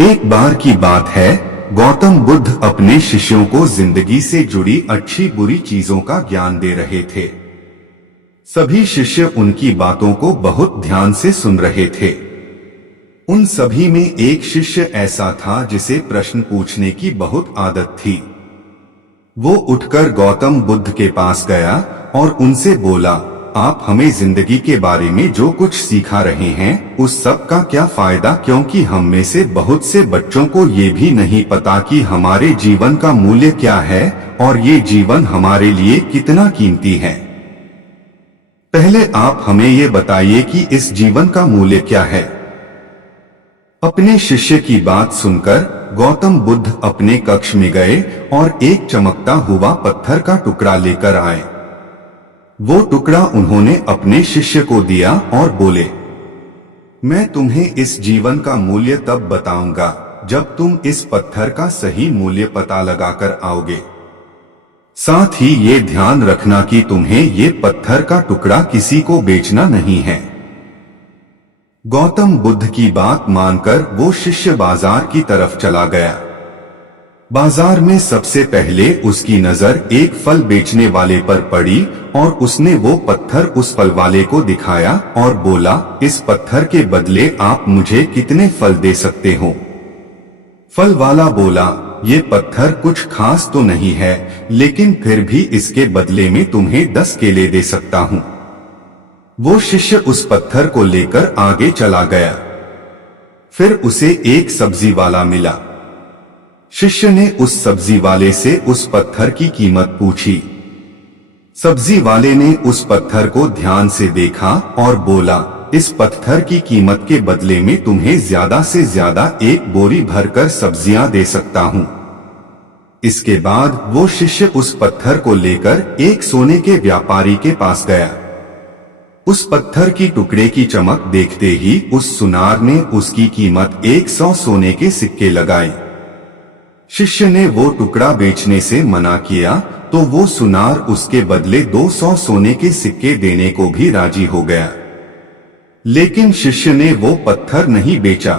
एक बार की बात है, गौतम बुद्ध अपने शिष्यों को जिंदगी से जुड़ी अच्छी बुरी चीजों का ज्ञान दे रहे थे। सभी शिष्य उनकी बातों को बहुत ध्यान से सुन रहे थे। उन सभी में एक शिष्य ऐसा था जिसे प्रश्न पूछने की बहुत आदत थी। वो उठकर गौतम बुद्ध के पास गया और उनसे बोला, आप हमें जिंदगी के बारे में जो कुछ सिखा रहे हैं उस सब का क्या फायदा, क्योंकि हम में से बहुत से बच्चों को ये भी नहीं पता कि हमारे जीवन का मूल्य क्या है और ये जीवन हमारे लिए कितना कीमती है। पहले आप हमें ये बताइए कि इस जीवन का मूल्य क्या है। अपने शिष्य की बात सुनकर गौतम बुद्ध अपने कक्ष में गए और एक चमकता हुआ पत्थर का टुकड़ा लेकर आए। वो टुकड़ा उन्होंने अपने शिष्य को दिया और बोले, मैं तुम्हें इस जीवन का मूल्य तब बताऊंगा जब तुम इस पत्थर का सही मूल्य पता लगाकर आओगे। साथ ही ये ध्यान रखना कि तुम्हें ये पत्थर का टुकड़ा किसी को बेचना नहीं है। गौतम बुद्ध की बात मानकर वो शिष्य बाजार की तरफ चला गया। बाजार में सबसे पहले उसकी नजर एक फल बेचने वाले पर पड़ी और उसने वो पत्थर उस फल वाले को दिखाया और बोला, इस पत्थर के बदले आप मुझे कितने फल दे सकते हो। फल वाला बोला, ये पत्थर कुछ खास तो नहीं है, लेकिन फिर भी इसके बदले में तुम्हें 10 केले दे सकता हूँ। वो शिष्य उस पत्थर को लेकर आगे चला गया। फिर उसे एक सब्जी वाला मिला। शिष्य ने उस सब्जी वाले से उस पत्थर की कीमत पूछी। सब्जी वाले ने उस पत्थर को ध्यान से देखा और बोला, इस पत्थर की कीमत के बदले में तुम्हें ज्यादा से ज्यादा एक बोरी भरकर सब्जियां दे सकता हूँ। इसके बाद वो शिष्य उस पत्थर को लेकर एक सोने के व्यापारी के पास गया। उस पत्थर की टुकड़े की चमक देखते ही उस सुनार ने उसकी कीमत 100 सोने के सिक्के लगाए। शिष्य ने वो टुकड़ा बेचने से मना किया तो वो सुनार उसके बदले 200 सोने के सिक्के देने को भी राजी हो गया। लेकिन शिष्य ने वो पत्थर नहीं बेचा।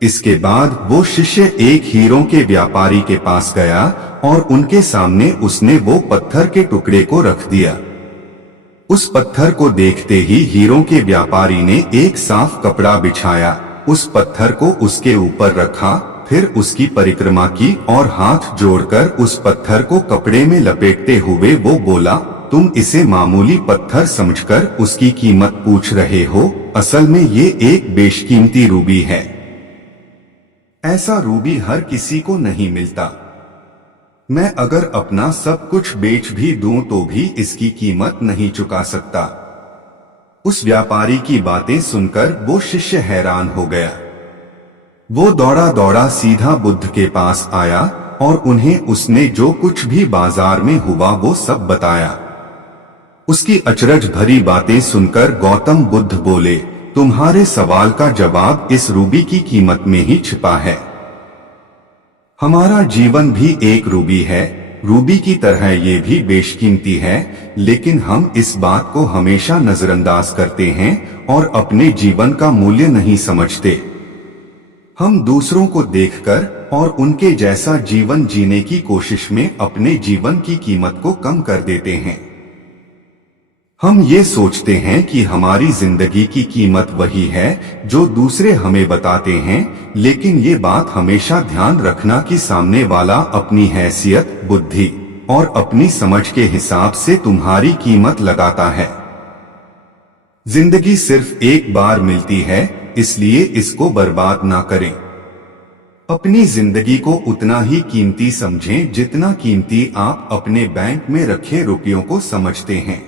इसके बाद वो शिष्य एक हीरों के व्यापारी के पास गया और उनके सामने उसने वो पत्थर के टुकड़े को रख दिया। उस पत्थर को देखते ही हीरों के व्यापारी ने एक साफ कपड़ा बिछाया, उस पत्थर को उसके ऊपर रखा, फिर उसकी परिक्रमा की और हाथ जोड़कर उस पत्थर को कपड़े में लपेटते हुए वो बोला, तुम इसे मामूली पत्थर समझकर उसकी कीमत पूछ रहे हो, असल में ये एक बेशकीमती रूबी है। ऐसा रूबी हर किसी को नहीं मिलता। मैं अगर अपना सब कुछ बेच भी दूं तो भी इसकी कीमत नहीं चुका सकता। उस व्यापारी की बातें सुनकर वो शिष्य हैरान हो गया। वो दौड़ा दौड़ा सीधा बुद्ध के पास आया और उन्हें उसने जो कुछ भी बाजार में हुआ वो सब बताया। उसकी अचरज भरी बातें सुनकर गौतम बुद्ध बोले, तुम्हारे सवाल का जवाब इस रूबी की कीमत में ही छिपा है। हमारा जीवन भी एक रूबी है, रूबी की तरह ये भी बेशकीमती है, लेकिन हम इस बात को हमेशा नजरअंदाज करते हैं और अपने जीवन का मूल्य नहीं समझते। हम दूसरों को देखकर और उनके जैसा जीवन जीने की कोशिश में अपने जीवन की कीमत को कम कर देते हैं। हम ये सोचते हैं कि हमारी जिंदगी की कीमत वही है जो दूसरे हमें बताते हैं, लेकिन ये बात हमेशा ध्यान रखना कि सामने वाला अपनी हैसियत, बुद्धि और अपनी समझ के हिसाब से तुम्हारी कीमत लगाता है। जिंदगी सिर्फ एक बार मिलती है, इसलिए इसको बर्बाद ना करें। अपनी जिंदगी को उतना ही कीमती समझें जितना कीमती आप अपने बैंक में रखे रुपयों को समझते हैं।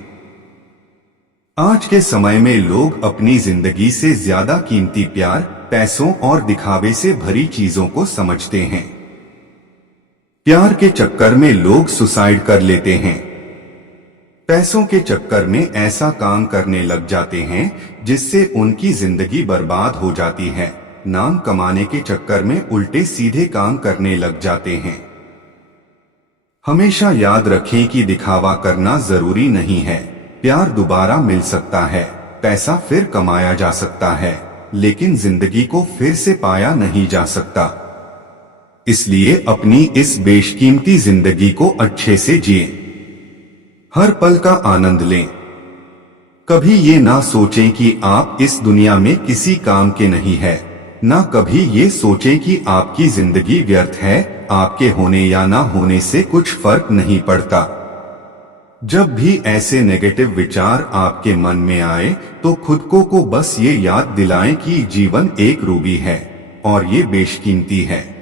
आज के समय में लोग अपनी जिंदगी से ज्यादा कीमती प्यार, पैसों और दिखावे से भरी चीजों को समझते हैं। प्यार के चक्कर में लोग सुसाइड कर लेते हैं। पैसों के चक्कर में ऐसा काम करने लग जाते हैं जिससे उनकी जिंदगी बर्बाद हो जाती है। नाम कमाने के चक्कर में उल्टे सीधे काम करने लग जाते हैं। हमेशा याद रखें कि दिखावा करना जरूरी नहीं है। प्यार दोबारा मिल सकता है, पैसा फिर कमाया जा सकता है, लेकिन जिंदगी को फिर से पाया नहीं जा सकता। इसलिए अपनी इस बेशकीमती जिंदगी को अच्छे से जिए, हर पल का आनंद लें। कभी ये ना सोचें कि आप इस दुनिया में किसी काम के नहीं है, ना कभी ये सोचें कि आपकी जिंदगी व्यर्थ है। आपके होने या ना होने से कुछ फर्क नहीं पड़ता। जब भी ऐसे नेगेटिव विचार आपके मन में आए तो खुद को बस ये याद दिलाएं कि जीवन एक रूबी है और ये बेशकीमती है।